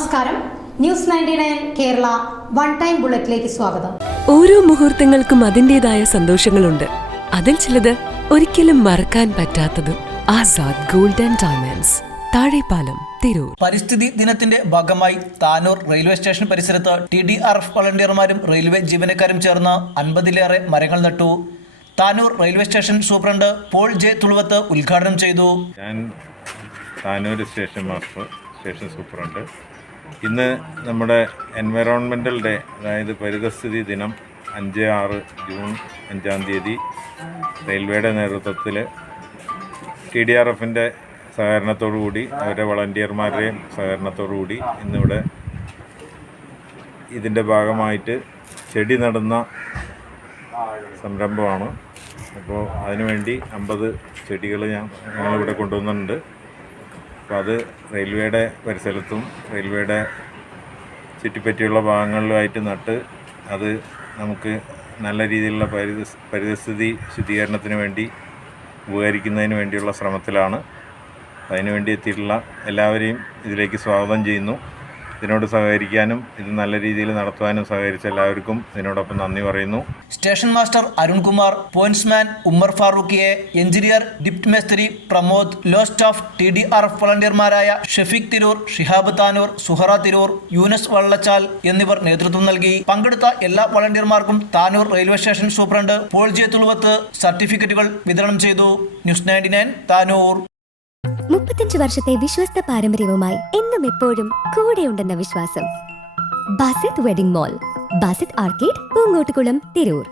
നമസ്കാരം. News 99 Kerala one time ബുള്ളറ്റിലേക്ക് സ്വാഗതം. ഓരോ മുഹൂർത്തങ്ങൾക്കും അതിൻ്റെതായ സന്തോഷങ്ങളുണ്ട്. അതിൽ ചിലത് ഒരിക്കലും മറക്കാൻ പറ്റാത്തതും. Azad gold and diamonds, Thazhepalam, Tirur. പരിസ്ഥിതി ദിനത്തിന്റെ ഭാഗമായി താനൂർ റെയിൽവേ സ്റ്റേഷൻ പരിസരത്ത് TDRF വളണ്ടിയർമാരും റെയിൽവേ ജീവനക്കാരും ചേർന്ന് 50-ലേറെ മരങ്ങൾ നട്ടു. Tanur railway station superintendent Paul J Thuluvath ഉദ്ഘാടനം ചെയ്തു. ഞാൻ Tanur station master, station superintendent. ഇന്ന് നമ്മുടെ എൻവയറോൺമെൻ്റൽ ഡേ, അതായത് പരിസ്ഥിതി ദിനം 5-6 ജൂൺ 5-ാം തീയതി റെയിൽവേയുടെ നേതൃത്വത്തിൽ TDRFിൻ്റെ സഹകരണത്തോടുകൂടി, അവരുടെ വളണ്ടിയർമാരുടെയും സഹകരണത്തോടുകൂടി ഇന്നിവിടെ ഇതിൻ്റെ ഭാഗമായിട്ട് ചെടി നടുന്ന സംരംഭമാണ്. അപ്പോൾ അതിനുവേണ്ടി 50 ചെടികൾ ഞങ്ങളിവിടെ കൊണ്ടുവന്നിട്ടുണ്ട്. അപ്പോൾ അത് റെയിൽവേയുടെ പരിസരത്തും റെയിൽവേയുടെ ചുറ്റിപ്പറ്റിയുള്ള ഭാഗങ്ങളിലുമായിട്ട് നട്ട് അത് നമുക്ക് നല്ല രീതിയിലുള്ള പരിസ്ഥിതി ശുദ്ധീകരണത്തിന് വേണ്ടി ഉപകരിക്കുന്നതിന് വേണ്ടിയുള്ള ശ്രമത്തിലാണ്. അതിനുവേണ്ടി എത്തിയിട്ടുള്ള എല്ലാവരെയും ഇതിലേക്ക് സ്വാഗതം ചെയ്യുന്നു. ഇതിനോട് സഹകരിക്കാനും ഇത് നല്ല രീതിയിൽ നടത്തുവാനും സഹകരിച്ച എല്ലാവർക്കും ഇതിനോടൊപ്പം നന്ദി പറയുന്നു. Station master Arunkumar, pointsman Ummer ഫാറൂഖിയെ, എഞ്ചിനീയർ ഡിപ്റ്റ് മേസ്ത്രി പ്രമോദ്, ലോ സ്റ്റാഫ് TDRF വളണ്ടിയർമാരായ ഷെഫീഖ് തിരൂർ, ഷിഹാബ് താനൂർ, സുഹറ തിരൂർ, യൂനസ് വള്ളച്ചാൽ എന്നിവർ നേതൃത്വം നൽകി. പങ്കെടുത്ത എല്ലാ വളണ്ടിയർമാർക്കും Tanur railway station superintendent Paul J Thuluvath സർട്ടിഫിക്കറ്റുകൾ വിതരണം ചെയ്തു. ന്യൂസ് 99 താനൂർ. 35 വർഷത്തെ വിശ്വസ്ത പാരമ്പര്യവുമായി എന്നും എപ്പോഴും കൂടെയുണ്ടെന്ന വിശ്വാസം. Basith wedding mall, Basith arcade, Poongottukulam, Tirur.